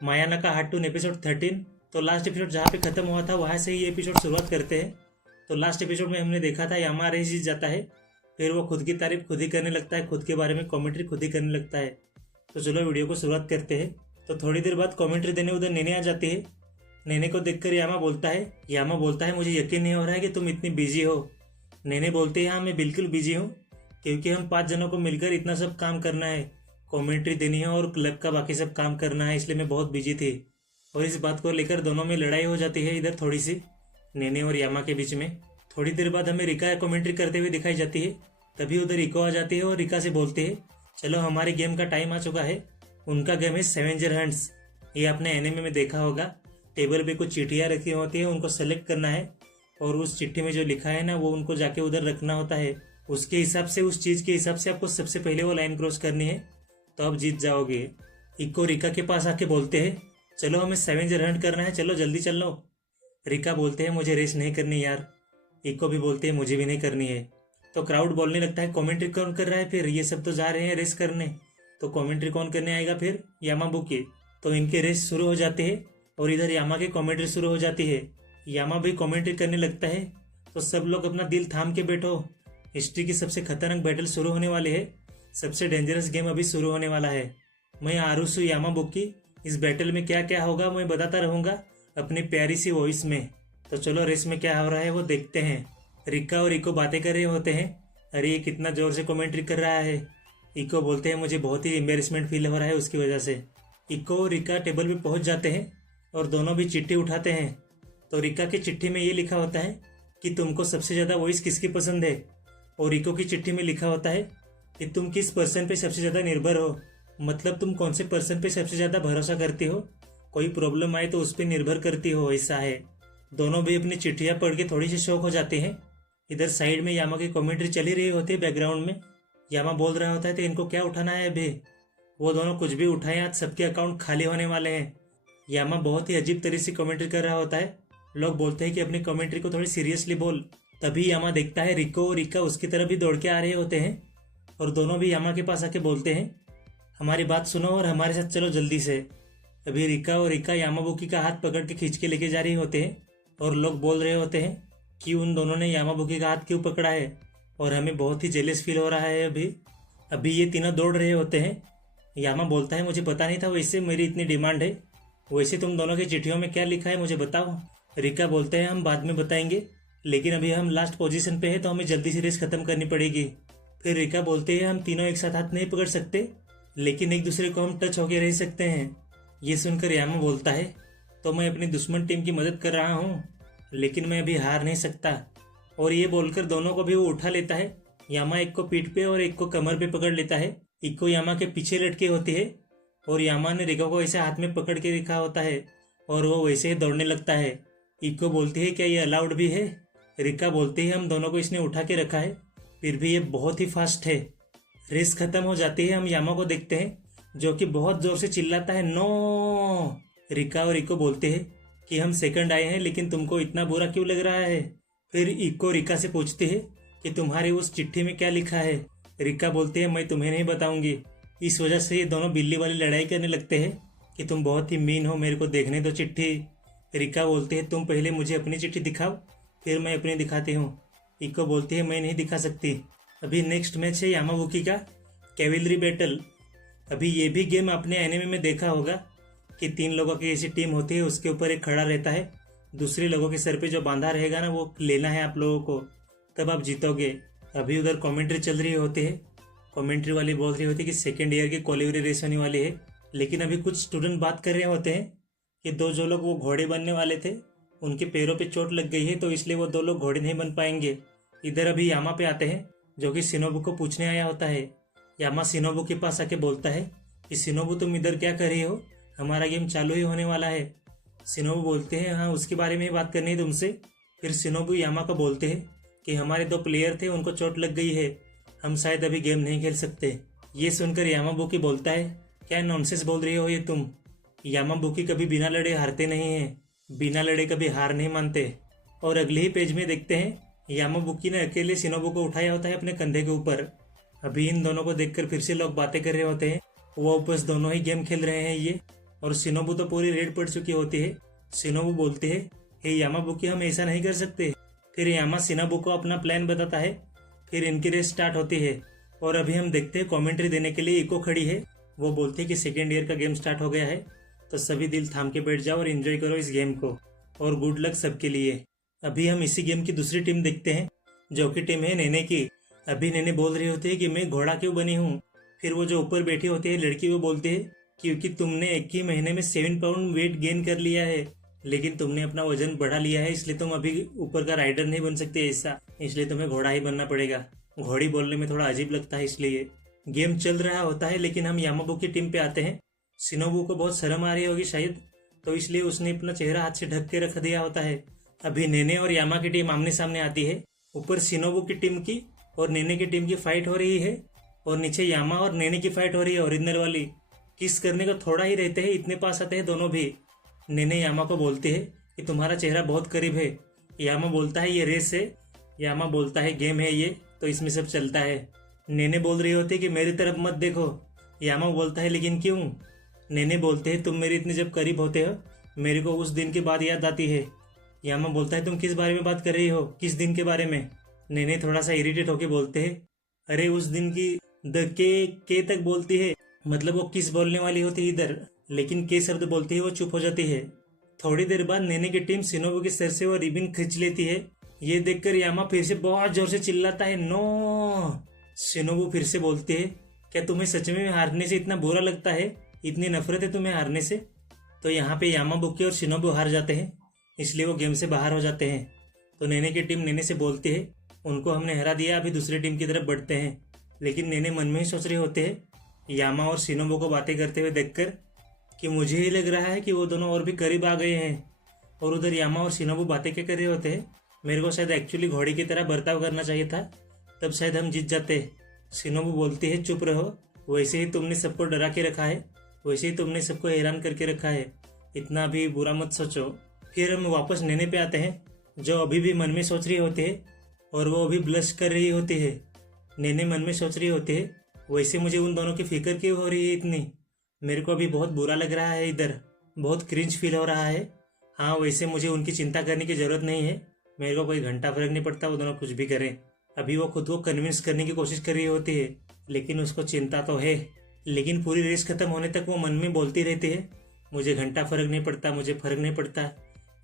मायाना का हार्टून एपिसोड 13। तो last episode जहाँ पे खत्म हुआ था वहाँ से ही एपिसोड शुरुआत करते हैं। तो लास्ट एपिसोड में हमने देखा था यामा रेस जीत जाता है, फिर वो खुद की तारीफ खुद ही करने लगता है, खुद के बारे में कमेंट्री खुद ही करने लगता है। तो चलो वीडियो को शुरुआत करते हैं। तो थोड़ी देर बाद कमेंट्री देने उधर नेने आ जाती है। नेने को देखकर यामा बोलता है मुझे यकीन नहीं हो रहा है कि तुम इतनी बिजी हो। नेने बोलते हैं हाँ मैं बिल्कुल बिजी हूँ, क्योंकि हम 5 जनों को मिलकर इतना सब काम करना है, कमेंट्री देनी है और क्लब का बाकी सब काम करना है, इसलिए मैं बहुत बिजी थी। और इस बात को लेकर दोनों में लड़ाई हो जाती है इधर थोड़ी सी, नेने और यामा के बीच में। थोड़ी देर बाद हमें रिका कमेंट्री करते हुए दिखाई जाती है। तभी उधर रिको आ जाती है और रिका से बोलते हैं चलो हमारी गेम का टाइम आ चुका है। उनका गेम है सेवेंजर हंट्स। ये आपने एनिमे में देखा होगा, टेबल पे कुछ चिट्ठियाँ रखी होती है, उनको सेलेक्ट करना है और उस चिट्ठी में जो लिखा है ना वो उनको जाके उधर रखना होता है। उसके हिसाब से, उस चीज़ के हिसाब से आपको सबसे पहले वो लाइन क्रॉस करनी है, तो आप जीत जाओगे। इको रिका के पास आके बोलते हैं चलो हमें सेवेंजर हंट करना है, चलो जल्दी चल लो। रिका बोलते हैं मुझे रेस नहीं करनी यार। इको भी बोलते हैं मुझे भी नहीं करनी है। तो क्राउड बोलने लगता है कमेंट्री कौन कर रहा है, फिर ये सब तो जा रहे हैं रेस करने, तो कमेंट्री कौन करने आएगा फिर, यामाबुकी। तो इनके रेस शुरू हो जाते हैं और इधर यामा की कमेंट्री शुरू हो जाती है। यामा भी कमेंट्री करने लगता है। तो सब लोग अपना दिल थाम के बैठो, हिस्ट्री की सबसे खतरनाक बैटल शुरू होने वाली है, सबसे डेंजरस गेम अभी शुरू होने वाला है। मैं आरुसु यामाबुकी, इस बैटल में क्या क्या होगा मैं बताता रहूँगा अपनी प्यारी सी वॉइस में। तो चलो रेस में क्या हो रहा है वो देखते हैं। रिका और इको बातें कर रहे होते हैं, अरे ये कितना जोर से कमेंट्री कर रहा है। इको बोलते हैं मुझे बहुत ही एम्बेरसमेंट फील हो रहा है उसकी वजह से। इको और रिका टेबल पे पहुंच जाते हैं और दोनों भी चिट्ठी उठाते हैं। तो रिका की चिट्ठी में ये लिखा होता है कि तुमको सबसे ज़्यादा वॉइस किसकी पसंद है, और इको की चिट्ठी में लिखा होता है कि तुम किस पर्सन पे सबसे ज़्यादा निर्भर हो, मतलब तुम कौन से पर्सन पे सबसे ज़्यादा भरोसा करती हो, कोई प्रॉब्लम आए तो उस पर निर्भर करती हो, ऐसा है। दोनों भी अपनी चिट्ठियाँ पढ़ के थोड़ी सी शौक हो जाते हैं। इधर साइड में यामा की कमेंट्री चली रही होती है बैकग्राउंड में। यामा बोल रहा होता है तो इनको क्या उठाना है अभी, वो दोनों कुछ भी उठाएं, आज सबके अकाउंट खाली होने वाले हैं। यामा बहुत ही अजीब तरीके से कमेंट्री कर रहा होता है। लोग बोलते हैं कि अपनी कमेंट्री को थोड़ी सीरियसली बोल। तभी यामा देखता है रिको और रिका उसकी तरफ भी दौड़ के आ रहे होते हैं और दोनों भी यामा के पास आके बोलते हैं हमारी बात सुनो और हमारे साथ चलो जल्दी से। अभी रिका और रिका यामाबुकी का हाथ पकड़ के खींच के लेके जा रहे होते हैं और लोग बोल रहे होते हैं कि उन दोनों ने यामाबुकी का हाथ क्यों पकड़ा है, और हमें बहुत ही जेलस फील हो रहा है। अभी ये तीनों दौड़ रहे होते हैं। यामा बोलता है मुझे पता नहीं था, वैसे मेरी इतनी डिमांड है, वैसे तुम दोनों की चिट्ठियों में क्या लिखा है मुझे बताओ। रिका बोलते हैं हम बाद में बताएंगे, लेकिन अभी हम लास्ट पोजीशन पे है तो हमें जल्दी से रेस खत्म करनी पड़ेगी। फिर रिका बोलते हैं हम तीनों एक साथ हाथ नहीं पकड़ सकते, लेकिन एक दूसरे को हम टच होके रह सकते हैं। ये सुनकर यामा बोलता है तो मैं अपनी दुश्मन टीम की मदद कर रहा हूँ, लेकिन मैं अभी हार नहीं सकता। और ये बोलकर दोनों को भी वो उठा लेता है। यामा एक को पीठ पे और एक को कमर पे पकड़ लेता है। इको यामा के पीछे लटके होती है और यामा ने रिका को ऐसे हाथ में पकड़ के रखा होता है और वो वैसे ही दौड़ने लगता है। इको बोलती है क्या ये अलाउड भी है। रिका बोलती है हम दोनों को इसने उठा के रखा है, फिर भी ये बहुत ही फास्ट है। रेस खत्म हो जाती है। हम यामा को देखते हैं जो कि बहुत जोर से चिल्लाता है नो। रिका और इको बोलते हैं कि हम सेकंड आए हैं, लेकिन तुमको इतना बुरा क्यों लग रहा है। फिर इको रिका से पूछते हैं कि तुम्हारी उस चिट्ठी में क्या लिखा है। रिका बोलते हैं मैं तुम्हें नहीं बताऊंगी। इस वजह से ये दोनों बिल्ली वाली लड़ाई करने लगते हैं कि तुम बहुत ही मीन हो, मेरे को देखने दो चिट्ठी। रिका बोलते हैं तुम पहले मुझे अपनी चिट्ठी दिखाओ, फिर मैं अपनी दिखाती हूँ। इको बोलती है मैं नहीं दिखा सकती। अभी नेक्स्ट मैच है यामाबुकी का कैवेलरी बैटल। अभी ये भी गेम आपने एनिमे में देखा होगा कि 3 लोगों की ऐसी टीम होती है, उसके ऊपर एक खड़ा रहता है, दूसरे लोगों के सर पे जो बांधा रहेगा ना वो लेना है आप लोगों को, तब आप जीतोगे। अभी उधर कमेंट्री चल रही होती है, कमेंट्री वाली बोल रही होती है कि सेकेंड ईयर की क्वालिफाई रेस होने वाली है। लेकिन अभी कुछ स्टूडेंट बात कर रहे होते हैं कि जो लोग वो घोड़े बनने वाले थे उनके पैरों पे चोट लग गई है, तो इसलिए वो 2 लोग घोड़े नहीं बन पाएंगे। इधर अभी यामा पे आते हैं जो कि शिनोबू को पूछने आया होता है। यामा शिनोबू के पास आके बोलता है कि शिनोबू तुम इधर क्या कर रही हो, हमारा गेम चालू ही होने वाला है। शिनोबू बोलते हैं हाँ उसके बारे में ही बात करनी है तुमसे। फिर शिनोबू यामा को बोलते हैं कि हमारे 2 प्लेयर थे उनको चोट लग गई है, हम शायद अभी गेम नहीं खेल सकते। ये सुनकर यामाबुकी बोलता है क्या नॉनसेंस बोल रही हो ये तुम। यामाबुकी कभी बिना लड़े हारते नहीं हैं, बिना लड़े कभी हार नहीं मानते। और अगले ही पेज में देखते हैं यामाबुकी ने अकेले शिनोबू को उठाया होता है अपने कंधे के ऊपर। अभी इन दोनों को देखकर फिर से लोग बातें कर रहे होते हैं, वो बस दोनों ही गेम खेल रहे हैं ये। और शिनोबू तो पूरी रेड पड़ चुकी होती है। शिनोबू बोलते हैं, हे यामाबुकी, हम ऐसा नहीं कर सकते। फिर यामा शिनोबू को अपना प्लान बताता है। फिर इनकी रेस स्टार्ट होती है और अभी हम देखते हैं कमेंट्री देने के लिए इको खड़ी है। वो बोलते हैं कि सेकेंड ईयर का गेम स्टार्ट हो गया है, तो सभी दिल थाम के बैठ जाओ और एंजॉय करो इस गेम को, और गुड लक सबके लिए। अभी हम इसी गेम की दूसरी टीम देखते हैं, जो कि टीम है नेने की। अभी नेने बोल रही होती है कि मैं घोड़ा क्यों बनी हूँ। फिर वो जो ऊपर बैठी होती है लड़की, वो बोलती है क्योंकि तुमने एक ही महीने में 7 पाउंड वेट गेन कर लिया है, लेकिन तुमने अपना वजन बढ़ा लिया है, इसलिए तुम अभी ऊपर का राइडर नहीं बन सकते ऐसा, इसलिए तुम्हें घोड़ा ही बनना पड़ेगा। घोड़ी बोलने में थोड़ा अजीब लगता है। इसलिए गेम चल रहा होता है, लेकिन हम यामाबू की टीम पे आते हैं। शिनोबू को बहुत शर्म आ रही होगी शायद, तो इसलिए उसने अपना चेहरा हाथ से ढक के रख दिया होता है। अभी नेने और यामा की टीम आमने सामने आती है। ऊपर शिनोबू की टीम की और नेने की टीम की फाइट हो रही है, और नीचे यामा और नेने की फाइट हो रही है ओरिजिनल वाली। किस करने को थोड़ा ही रहते हैं, इतने पास आते हैं दोनों भी। नेने यामा को बोलते हैं कि तुम्हारा चेहरा बहुत करीब है। यामा बोलता है ये रेस है। यामा बोलता है गेम है ये, तो इसमें सब चलता है। नेने बोल रही होती है कि मेरी तरफ मत देखो। यामा बोलता है लेकिन क्यों। नेने बोलते हैं तुम मेरे इतने जब करीब होते हो, मेरे को उस दिन की बात याद आती है। यामा बोलता है तुम किस बारे में बात कर रही हो, किस दिन के बारे में। नेने थोड़ा सा इरिटेट होके बोलते हैं, अरे उस दिन की। द के तक बोलती है, मतलब वो किस बोलने वाली होती है इधर, लेकिन के शब्द बोलती है वो चुप हो जाती है। थोड़ी देर बाद नेने की टीम शिनोबू के सर से वो रिबिन खींच लेती है। ये देखकर यामा फिर से बहुत जोर से चिल्लाता है, नो। शिनोबू फिर से बोलती है, क्या तुम्हें सच में हारने से इतना बुरा लगता है, इतनी नफरत है तुम्हें हारने से। तो यहाँ पे यामाबुकी और शिनोबू हार जाते हैं, इसलिए वो गेम से बाहर हो जाते हैं। तो नेने की टीम नेने से बोलती है, उनको हमने हरा दिया, अभी दूसरी टीम की तरफ बढ़ते हैं। लेकिन नेने मन में ही सोच रहे होते हैं यामा और शिनोबू को बातें करते हुए देखकर कि मुझे ही लग रहा है कि वो दोनों और भी करीब आ गए हैं। और उधर यामा और शिनोबू बातें क्या कर रहे होते हैं, मेरे को शायद एक्चुअली घोड़ी की तरह बर्ताव करना चाहिए था, तब शायद हम जीत जाते। शिनोबू बोलती है चुप रहो, वैसे ही तुमने सबको डरा के रखा है, वैसे ही तुमने सबको हैरान करके रखा है, इतना भी बुरा मत सोचो। फिर हम वापस नेने पे आते हैं, जो अभी भी मन में सोच रही होती है, और वो अभी ब्लश कर रही होती है। नेने मन में सोच रही होती है, वैसे मुझे उन दोनों की फिक्र क्यों हो रही है इतनी, मेरे को अभी बहुत बुरा लग रहा है, इधर बहुत क्रिंज फील हो रहा है। हाँ, वैसे मुझे उनकी चिंता करने की जरूरत नहीं है, मेरे को कोई घंटा फर्क नहीं पड़ता वो दोनों कुछ भी करें। अभी वो खुद को कन्विंस करने की कोशिश कर रही होती है, लेकिन उसको चिंता तो है। लेकिन पूरी रेस खत्म होने तक वो मन में बोलती रहती है, मुझे घंटा फर्क नहीं पड़ता, मुझे फर्क नहीं पड़ता,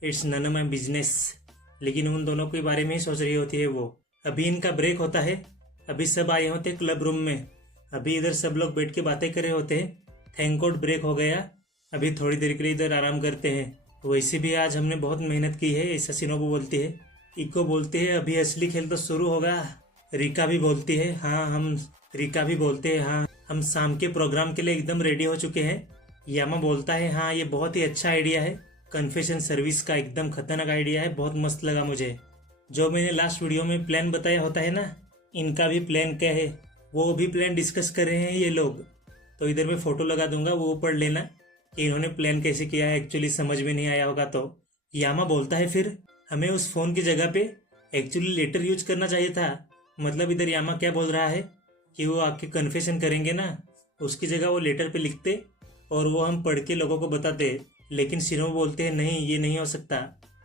it's none of my business. लेकिन उन दोनों के बारे में ही सोच रही होती है वो। अभी इनका ब्रेक होता है, अभी सब आए होते हैं क्लब रूम में। अभी इधर सब लोग बैठ के बातें कर रहे होते हैं, थैंक गॉड ब्रेक हो गया, अभी थोड़ी देर के लिए इधर आराम करते हैं। वैसे भी आज हमने बहुत मेहनत की है, ऐसा शिनोबू बोलती है। इको बोलते हैं अभी असली खेल तो शुरू होगा। रिका भी बोलती है रिका भी बोलते हैं हाँ, हम शाम के प्रोग्राम के लिए एकदम रेडी हो चुके हैं। यामा बोलता है हाँ, ये बहुत ही अच्छा आइडिया है, कन्फेशन सर्विस का एकदम खतरनाक आइडिया है, बहुत मस्त लगा मुझे। जो मैंने लास्ट वीडियो में प्लान बताया होता है ना, इनका भी प्लान क्या है, वो भी प्लान डिस्कस कर रहे हैं ये लोग। तो इधर मैं फोटो लगा दूंगा, वो पढ़ लेना कि इन्होंने प्लान कैसे किया है, एक्चुअली समझ में नहीं आया होगा तो। यामा बोलता है फिर हमें उस फोन की जगह पे एक्चुअली लेटर यूज करना चाहिए था। मतलब इधर यामा क्या बोल रहा है कि वो आके कन्फेशन करेंगे ना, उसकी जगह वो लेटर पे लिखते और वो हम पढ़ के लोगों को बताते। लेकिन शिनोबू बोलते हैं नहीं, ये नहीं हो सकता।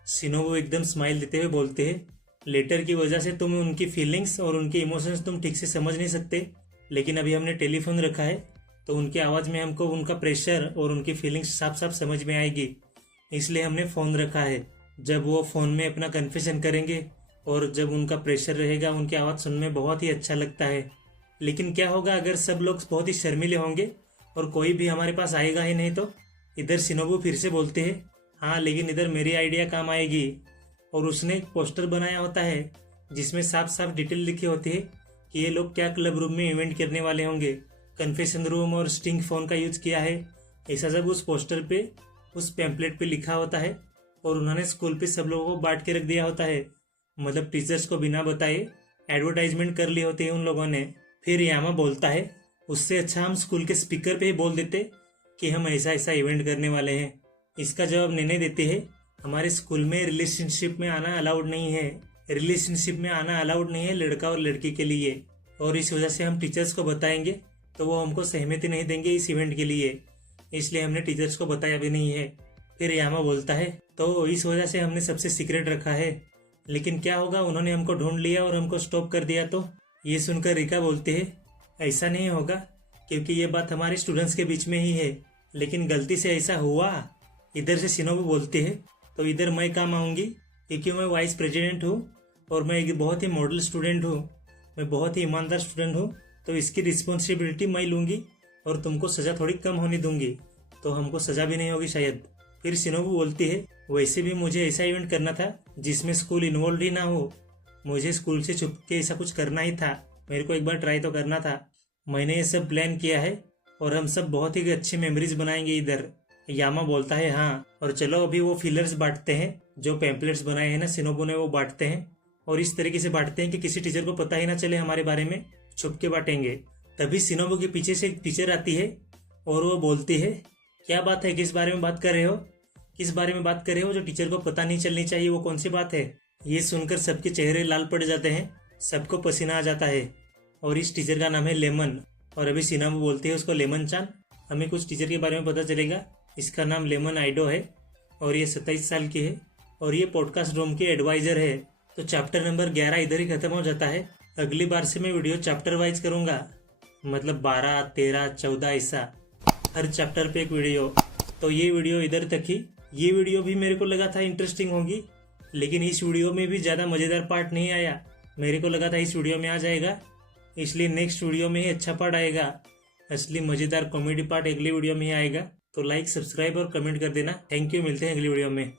शिनोबू एकदम स्माइल देते हुए बोलते हैं, लेटर की वजह से तुम उनकी फीलिंग्स और उनके इमोशंस तुम ठीक से समझ नहीं सकते, लेकिन अभी हमने टेलीफोन रखा है तो उनकी आवाज़ में हमको उनका प्रेशर और उनकी फीलिंग्स साफ साफ समझ में आएगी, इसलिए हमने फ़ोन रखा है। जब वो फ़ोन में अपना कन्फेशन करेंगे और जब उनका प्रेशर रहेगा, उनकी आवाज़ सुनने में बहुत ही अच्छा लगता है। लेकिन क्या होगा अगर सब लोग बहुत ही शर्मीले होंगे और कोई भी हमारे पास आएगा ही नहीं तो। इधर शिनोबू फिर से बोलते हैं हाँ, लेकिन इधर मेरी आइडिया काम आएगी। और उसने एक पोस्टर बनाया होता है जिसमें साफ साफ डिटेल लिखी होती है कि ये लोग क्या क्लब रूम में इवेंट करने वाले होंगे, कन्फेशन रूम और स्टिंग फोन का यूज किया है, ऐसा सब उस पोस्टर पे, उस पैम्पलेट पे लिखा होता है। और उन्होंने स्कूल पे सब लोगों को बांट के रख दिया होता है, मतलब टीचर्स को बिना बताए एडवर्टाइजमेंट कर ली होती है उन लोगों ने। फिर यामा बोलता है उससे अच्छा हम स्कूल के स्पीकर पे ही बोल देते कि हम ऐसा ऐसा इवेंट करने वाले हैं। इसका जवाब नेने देती है, हमारे स्कूल में रिलेशनशिप में आना अलाउड नहीं है, रिलेशनशिप में आना अलाउड नहीं है लड़का और लड़की के लिए, और इस वजह से हम टीचर्स को बताएंगे तो वो हमको सहमति नहीं देंगे इस इवेंट के लिए। इसलिए हमने टीचर्स को बताया भी नहीं है। फिर यामा बोलता है तो इस वजह से हमने सबसे सीक्रेट रखा है। लेकिन क्या होगा, उन्होंने हमको ढूंढ लिया और हमको स्टॉप कर दिया तो? ये सुनकर रिका बोलती है ऐसा नहीं होगा, क्योंकि ये बात हमारे स्टूडेंट्स के बीच में ही है, लेकिन गलती से ऐसा हुआ। इधर से शिनोबू बोलती है तो इधर मैं काम आऊँगी, क्योंकि मैं वाइस प्रेसिडेंट हूँ और मैं एक बहुत ही मॉडल स्टूडेंट हूँ, मैं बहुत ही ईमानदार स्टूडेंट हूँ, तो इसकी रिस्पॉन्सिबिलिटी मैं लूँगी और तुमको सज़ा थोड़ी कम होने दूंगी, तो हमको सज़ा भी नहीं होगी शायद। फिर शिनोबू बोलती है वैसे भी मुझे ऐसा इवेंट करना था जिसमें स्कूल इन्वॉल्व ही ना हो, मुझे स्कूल से छुप के ऐसा कुछ करना ही था, मेरे को एक बार ट्राई तो करना था। मैंने ये सब प्लान किया है और हम सब बहुत ही अच्छी मेमोरीज बनाएंगे इधर। यामा बोलता है हाँ, और चलो अभी वो फिलर्स बांटते हैं, जो पैम्पलेट्स बनाए हैं ना शिनोबू ने वो बांटते हैं, और इस तरीके से बांटते हैं कि किसी टीचर को पता ही ना चले हमारे बारे में, छुप के बांटेंगे। तभी शिनोबू के पीछे से एक टीचर आती है और वो बोलती है क्या बात है, किस बारे में बात कर रहे हो, किस बारे में बात कर रहे हो, जो टीचर को पता नहीं चलनी चाहिए वो कौन सी बात है। ये सुनकर सबके चेहरे लाल पड़ जाते हैं, सबको पसीना आ जाता है, और इस टीचर का नाम है लेमन। और अभी शिनोबू बोलती है उसको लेमन चान, हमें कुछ टीचर के बारे में पता चलेगा, इसका नाम लेमन आइडो है और ये 27 साल की है और ये पॉडकास्ट रूम की एडवाइजर है। तो चैप्टर नंबर 11 इधर ही खत्म हो जाता है। अगली बार से मैं वीडियो चैप्टर वाइज करूँगा, मतलब 12, 13, 14 ऐसा, हर चैप्टर पे एक वीडियो। तो ये वीडियो इधर तक ही। ये वीडियो भी मेरे को लगा था इंटरेस्टिंग होगी, लेकिन इस वीडियो में भी ज़्यादा मज़ेदार पार्ट नहीं आया। मेरे को लगा था इस वीडियो में आ जाएगा, इसलिए नेक्स्ट वीडियो में ही अच्छा पार्ट आएगा, असली मज़ेदार कॉमेडी पार्ट अगली वीडियो में ही आएगा। तो लाइक, सब्सक्राइब और कमेंट कर देना। थैंक यू, मिलते हैं अगली वीडियो में।